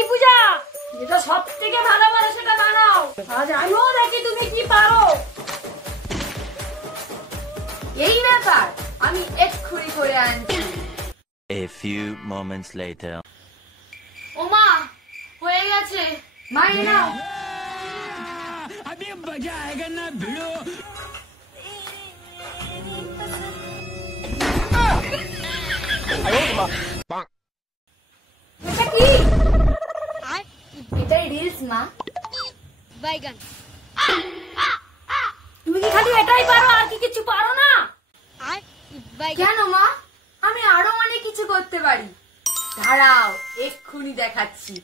এই পূজা, যেটা সব থেকে ভালো পারো সেটা বানাও। আজ আমিও দেখি তুমি কি পারো। এই ব্যাপার, আমি এক্ষুনি করে আনছি। A few moments later. ও মা, হয়ে গেছে। মা এই নাও। अभी मजा आएगा ना भिड़ो। এটা কি? এটাই রিলস মা। বাইগান। তুমি কি খালি এটাই পারো, আর কি কিছু পারো না? কেন মা, আমি আরো অনেক কিছু করতে পারি। দাঁড়াও, এক্ষুনি দেখাচ্ছি।